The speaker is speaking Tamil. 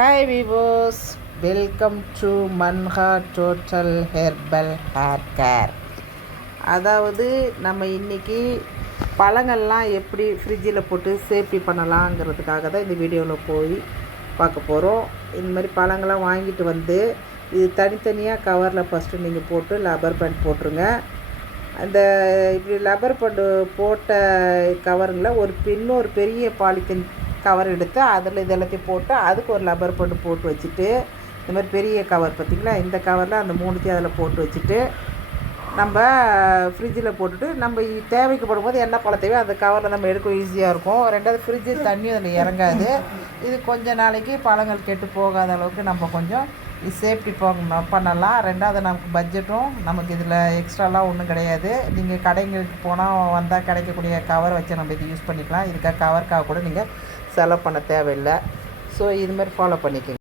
ஹாய் விவோஸ், welcome to Manha total herbal hair care. அதாவது நம்ம இன்றைக்கி பழங்கள்லாம் எப்படி ஃப்ரிட்ஜில் போட்டு சேஃப்டி பண்ணலாங்கிறதுக்காக தான் இந்த வீடியோவில் போய் பார்க்க போகிறோம். இந்த மாதிரி பழங்கள்லாம் வாங்கிட்டு வந்து இது தனித்தனியாக கவரில் ஃபஸ்ட்டு நீங்கள் போட்டு லப்பர் பேண்ட் போட்டுருங்க. அந்த இப்படி லப்பர் பேண்டு போட்ட கவருங்களில் ஒரு பெரிய பாலித்தீன் கவர் எடுத்து அதில் இது எல்லாத்தையும் போட்டு அதுக்கு ஒரு லப்பர் பேண்டு போட்டு வச்சுட்டு, இந்த மாதிரி பெரிய கவர் பார்த்திங்களா, இந்த கவரில் அந்த மூணுத்தையும் அதில் போட்டு வச்சுட்டு நம்ம ஃப்ரிட்ஜில் போட்டுட்டு நம்ம தேவைக்கப்படும் போது என்ன பழம் தேவையோ அந்த கவரில் நம்ம எடுக்க ஈஸியாக இருக்கும். ரெண்டாவது ஃப்ரிட்ஜு தண்ணி அதில் இறங்காது. இது கொஞ்ச நாளைக்கு பழங்கள் கெட்டு போகாத அளவுக்கு நம்ம கொஞ்சம் சேஃப்டி பண்ணலாம். ரெண்டாவது நமக்கு பட்ஜெட்டும் நமக்கு இதில் எக்ஸ்ட்ராலாம் ஒன்றும் கிடையாது. நீங்கள் கடைங்களுக்கு போனால் வந்தால் கிடைக்கக்கூடிய கவர் வச்சு நம்ம இது யூஸ் பண்ணிக்கலாம். இதுக்காக கவருக்காக கூட நீங்கள் செலவு பண்ண தேவையில்லை. ஸோ இது மாதிரி ஃபாலோ பண்ணிக்கோங்க.